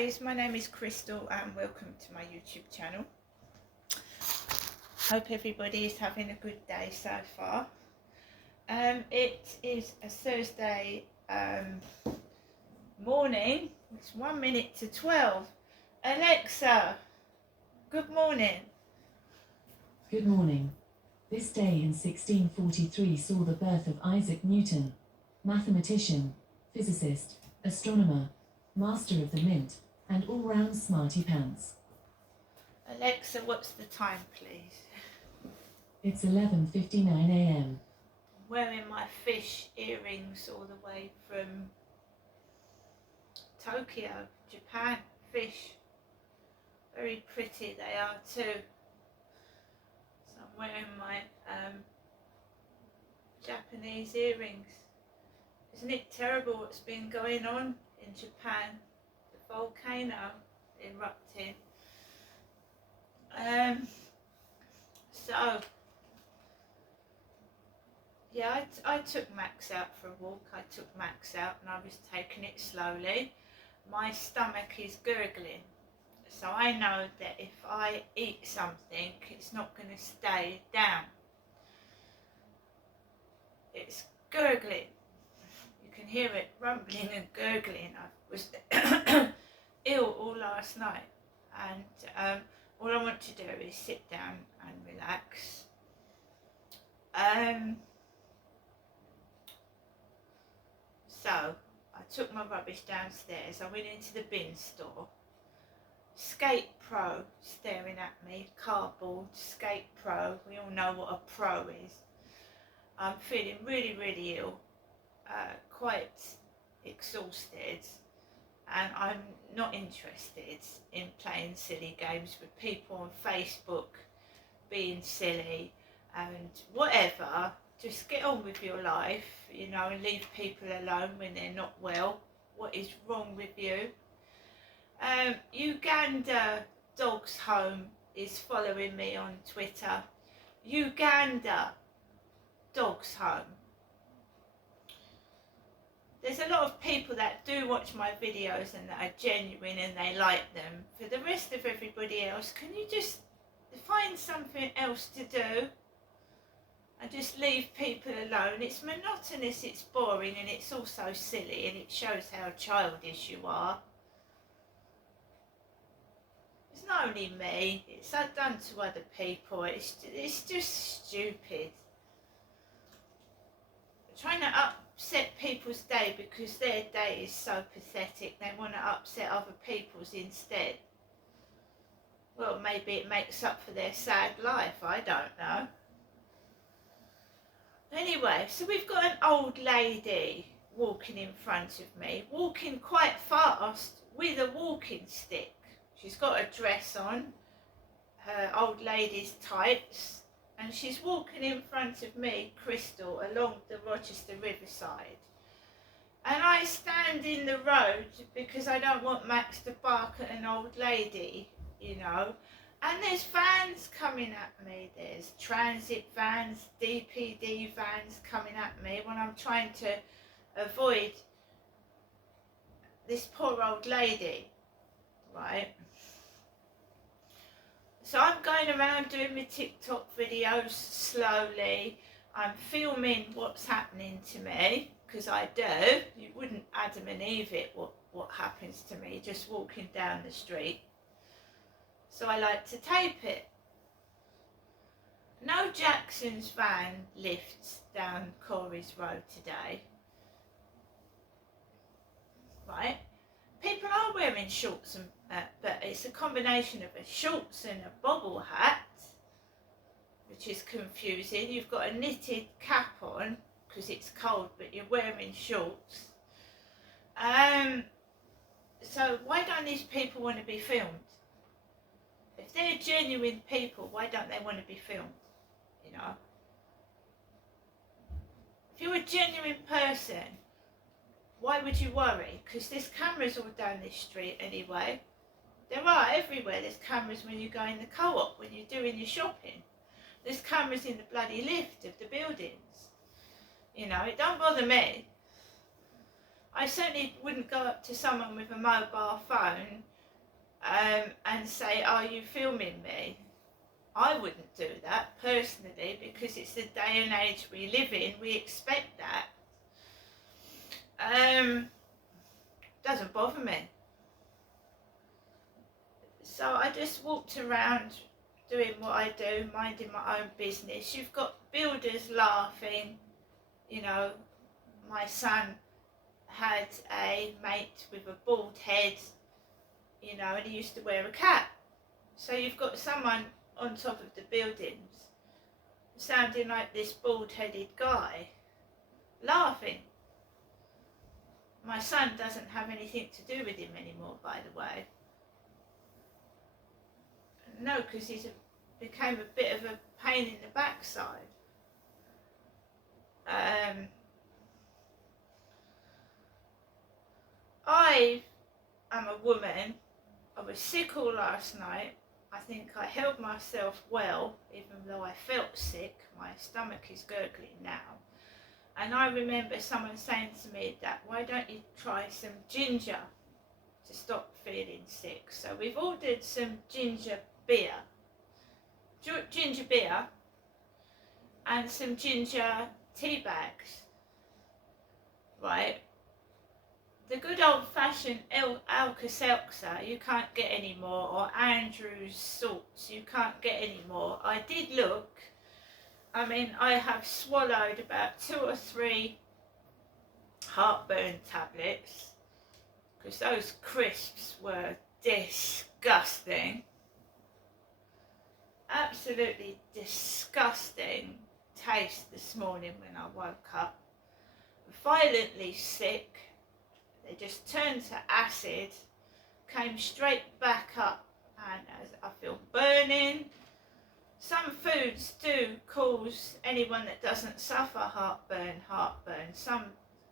guys, my name is Crystal and welcome to my YouTube channel. Hope everybody is having a good day so far. It is a Thursday morning. It's 1 minute to 12. Alexa, good morning. Good morning. This day in 1643 saw the birth of Isaac Newton, mathematician, physicist, astronomer, master of the mint, and all-round smarty pants. Alexa, what's the time, please? It's 11:59 a.m. I'm wearing my fish earrings all the way from Tokyo, Japan. Fish. Very pretty they are too. So I'm wearing my Japanese earrings. Isn't it terrible what's been going on in Japan? The volcano erupting. So yeah, I took Max out for a walk. I took Max out and I was taking it slowly. My stomach is gurgling, so I know that if I eat something, it's not going to stay down. It's gurgling. You can hear it rumbling and gurgling. I was ill all last night, and all I want to do is sit down and relax. So I took my rubbish downstairs. I went into the bin store. Skate Pro staring at me, cardboard, Skate Pro. We all know what a pro is. I'm feeling really, really ill, quite exhausted, and I'm not interested in playing silly games with people on Facebook, being silly and whatever. Just get on with your life, you know, and leave people alone when they're not well. What is wrong with you? Uganda Dogs Home is following me on Twitter. Uganda Dogs Home. There's a lot of people that do watch my videos and that are genuine and they like them. For the rest of everybody else, can you just find something else to do and just leave people alone? It's monotonous, it's boring, and it's also silly, and it shows how childish you are. It's not only me, it's done to other people. It's just stupid. Trying to upset people's day because their day is so pathetic, they want to upset other people's instead. Well, maybe it makes up for their sad life, I don't know. Anyway, so we've got an old lady walking in front of me, walking quite fast with a walking stick. She's got a dress on, her old lady's tights, and she's walking in front of me, Crystal, along the Rochester Riverside. And I stand in the road because I don't want Max to bark at an old lady, you know. And there's vans coming at me. There's transit vans, DPD vans coming at me when I'm trying to avoid this poor old lady, right? So I'm going around doing my TikTok videos slowly. I'm filming what's happening to me, because I do. You wouldn't Adam and Eve it, what happens to me just walking down the street. So I like to tape it. No Jackson's van lifts down Corey's Road today. Right? People are wearing shorts, and but it's a combination of a shorts and a bobble hat, which is confusing. You've got a knitted cap on because it's cold, but you're wearing shorts. So why don't these people want to be filmed? If they're genuine people, why don't they want to be filmed? You know? If you're a genuine person, why would you worry? Because there's cameras all down this street anyway. There are everywhere. There's cameras when you go in the co-op, when you're doing your shopping. There's cameras in the bloody lift of the buildings. You know, it don't bother me. I certainly wouldn't go up to someone with a mobile phone and say, "Are you filming me?" I wouldn't do that personally, because it's the day and age we live in. We expect that. Doesn't bother me. So I just walked around doing what I do, minding my own business. You've got builders laughing. You know, my son had a mate with a bald head, you know, and he used to wear a cap. So you've got someone on top of the buildings sounding like this bald-headed guy, laughing. My son doesn't have anything to do with him anymore, by the way. No, because he's became a bit of a pain in the backside. I am a woman. I was sick all last night. I think I held myself well, even though I felt sick. My stomach is gurgling now. And I remember someone saying to me that, why don't you try some ginger to stop feeling sick? So we've ordered some ginger beer, and some ginger tea bags, right? The good old-fashioned Alka-Seltzer you can't get anymore, or Andrew's salts you can't get anymore. I did look. I mean, I have swallowed about 2 or 3 heartburn tablets, because those crisps were disgusting. Absolutely disgusting taste this morning when I woke up. Violently sick. They just turned to acid, came straight back up, and I feel burning. Some foods do cause anyone that doesn't suffer heartburn. Some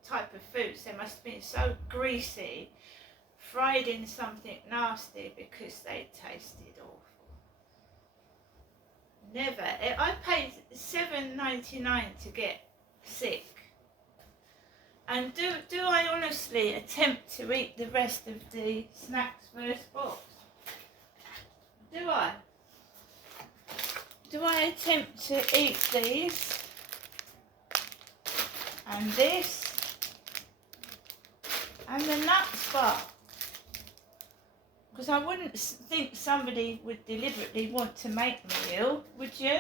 type of foods, they must have been so greasy, fried in something nasty, because they tasted awful. Never. I paid $7.99 to get sick. And do I honestly attempt to eat the rest of the snacks first box? Do I? Do I attempt to eat these and this and the nuts bar? Because I wouldn't think somebody would deliberately want to make me ill, would you?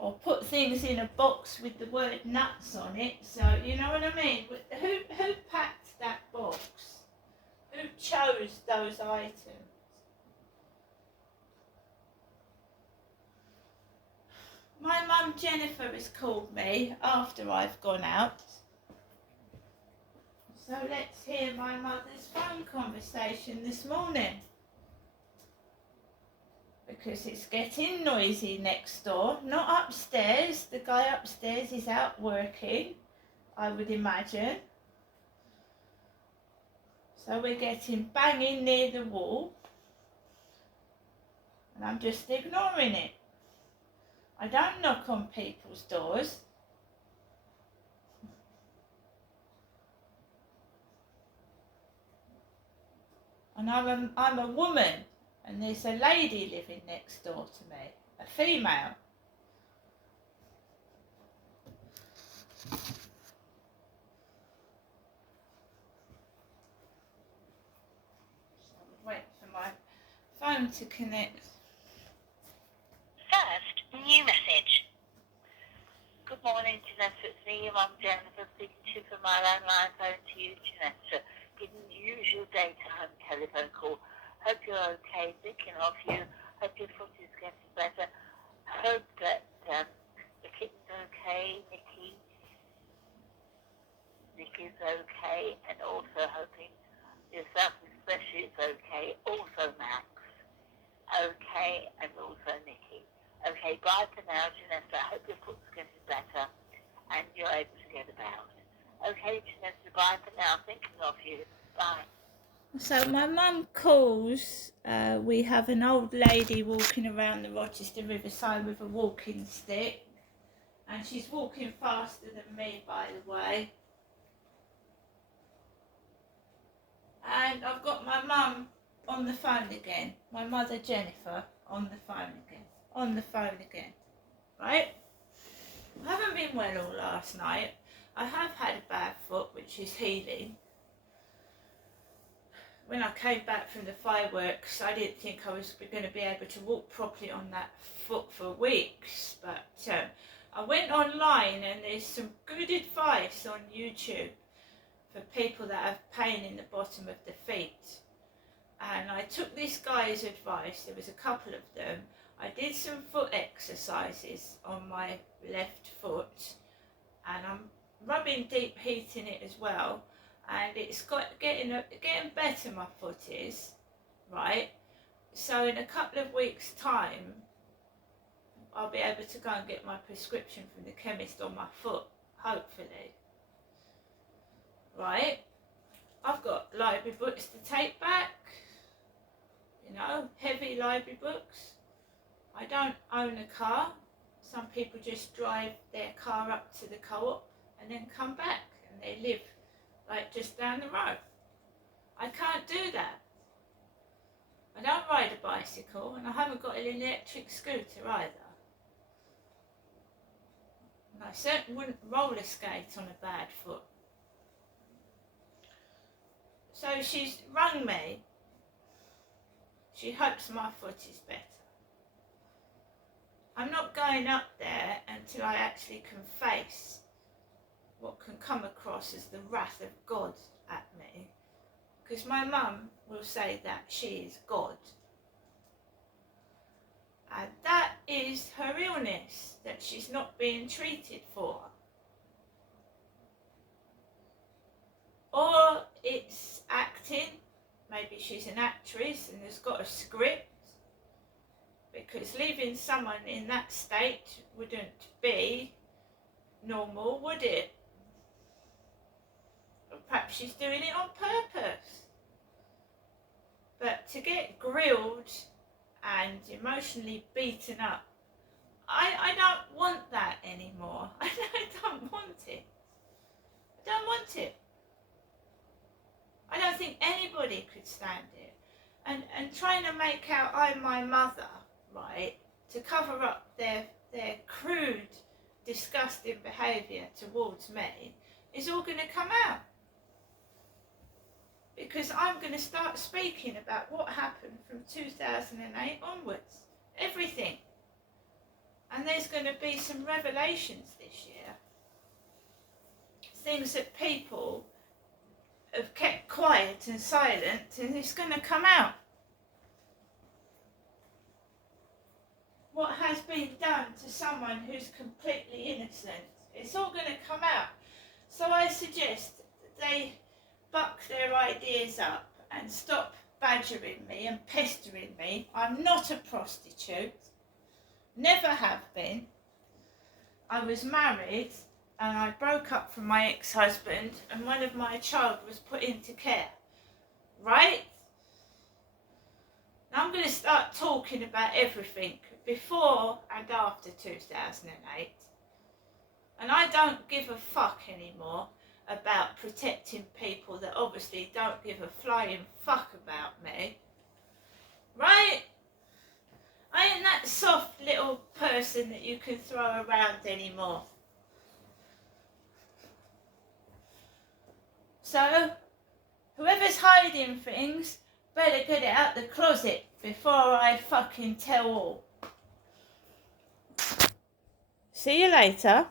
Or put things in a box with the word nuts on it, so you know what I mean? Who packed that box? Who chose those items? My mum Jennifer has called me after I've gone out. So let's hear my mother's phone conversation this morning. Because it's getting noisy next door. Not upstairs. The guy upstairs is out working, I would imagine. So we're getting banging near the wall. And I'm just ignoring it. I don't knock on people's doors. And I'm a woman. And there's a lady living next door to me, a female. So I'll wait for my phone to connect. First, new message. Good morning, Janessa. It's me, your mum, Jennifer, speaking to you from my landline phone to you, Janessa. Giving the usual daytime telephone call. Hope you're okay, thinking of you. Hope your foot is getting better. Hope that the kitten's okay, Nikki's okay, and also hoping yourself especially is okay. Also Max, okay, and also Nikki. Okay, bye for now, Janessa. I hope your foot's getting better and you're able to get about. Okay, Janessa, bye for now. Thinking of you. Bye. So my mum calls. We have an old lady walking around the Rochester Riverside with a walking stick. And she's walking faster than me, by the way. And I've got my mum on the phone again. My mother Jennifer on the phone again. On the phone again. Right? I haven't been well all last night. I have had a bad foot, which is healing. When I came back from the fireworks, I didn't think I was going to be able to walk properly on that foot for weeks. But I went online, and there's some good advice on YouTube for people that have pain in the bottom of the feet. And I took this guy's advice. There was a couple of them. I did some foot exercises on my left foot, and I'm rubbing deep heat in it as well, and it's getting better, my foot is, right? So in a couple of weeks' time, I'll be able to go and get my prescription from the chemist on my foot, hopefully. Right? I've got library books to take back, you know, heavy library books. I don't own a car. Some people just drive their car up to the co-op and then come back, and they live like just down the road. I can't do that. I don't ride a bicycle, and I haven't got an electric scooter either. And I certainly wouldn't roller skate on a bad foot. So she's rung me. She hopes my foot is better. I'm not going up there until I actually can face what can come across as the wrath of God at me. Because my mum will say that she is God. And that is her illness that she's not being treated for. Or it's acting. Maybe she's an actress and has got a script. Because leaving someone in that state wouldn't be normal, would it? Or perhaps she's doing it on purpose. But to get grilled and emotionally beaten up, I don't want that anymore. I don't want it. I don't want it. I don't think anybody could stand it. And trying to make out I'm my mother, right, to cover up their crude, disgusting behaviour towards me is all going to come out. Because I'm going to start speaking about what happened from 2008 onwards. Everything. And there's going to be some revelations this year. Things that people have kept quiet and silent, and it's going to come out. What has been done to someone who's completely innocent, it's all going to come out. So I suggest that they buck their ideas up and stop badgering me and pestering me. I'm not a prostitute, never have been. I was married and I broke up from my ex-husband, and one of my child was put into care, right? Now I'm going to start talking about everything before and after 2008. And I don't give a fuck anymore about protecting people that obviously don't give a flying fuck about me. Right? I ain't that soft little person that you can throw around anymore. So, whoever's hiding things, better get it out the closet before I fucking tell all. See you later.